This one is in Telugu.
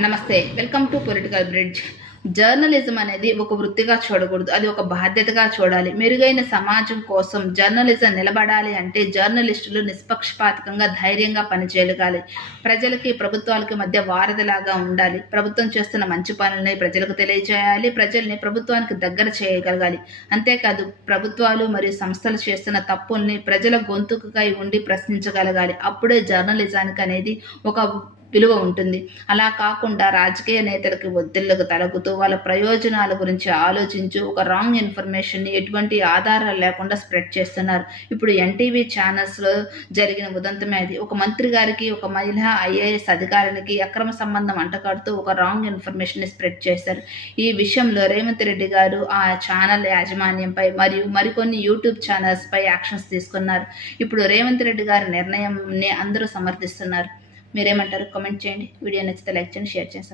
నమస్తే. Welcome to political bridge. Journalism అనేది ఒక వృత్తిగా చూడకూడదు. అది ఒక బాధ్యతగా చూడాలి. మెరుగైన సమాజం కోసం జర్నలిజం నిలబడాలి అంటే జర్నలిస్టులు నిష్పక్షపాతకంగా, ధైర్యంగా పనిచేయగలగాలి. ప్రజలకి, ప్రభుత్వాలకి మధ్య వారధిలాగా ఉండాలి. ప్రభుత్వం చేస్తున్న మంచి పనుల్ని ప్రజలకు తెలియజేయాలి. ప్రజల్ని ప్రభుత్వానికి దగ్గర చేయగలగాలి. అంతేకాదు ప్రభుత్వాలు మరియు సంస్థలు చేస్తున్న తప్పుల్ని ప్రజల గొంతుకై ఉండి ప్రశ్నించగలగాలి. అప్పుడే జర్నలిజానికి అనేది ఒక విలువ ఉంటుంది. అలా కాకుండా రాజకీయ నేతలకి ఒత్తిళ్లకు తలగుతూ వాళ్ళ ప్రయోజనాల గురించి ఆలోచించు ఒక రాంగ్ ఇన్ఫర్మేషన్ని ఎటువంటి ఆధారాలు లేకుండా స్ప్రెడ్ చేస్తున్నారు. ఇప్పుడు ఎన్టీవీ ఛానల్స్లో జరిగిన ఉదంతమే అది. ఒక మంత్రి గారికి, ఒక మహిళా ఐఏఎస్ అధికారికి అక్రమ సంబంధం అంటగడుతూ ఒక రాంగ్ ఇన్ఫర్మేషన్ని స్ప్రెడ్ చేశారు. ఈ విషయంలో రేవంత్ రెడ్డి గారు ఆ ఛానల్ యాజమాన్యంపై మరియు మరికొన్ని యూట్యూబ్ ఛానల్స్ పై యాక్షన్స్ తీసుకున్నారు. ఇప్పుడు రేవంత్ రెడ్డి గారి నిర్ణయంని అందరూ సమర్థిస్తున్నారు. మీరేమంటారు? కామెంట్ చేయండి. వీడియో నచ్చితే లైక్ చేయండి, షేర్ చేయండి.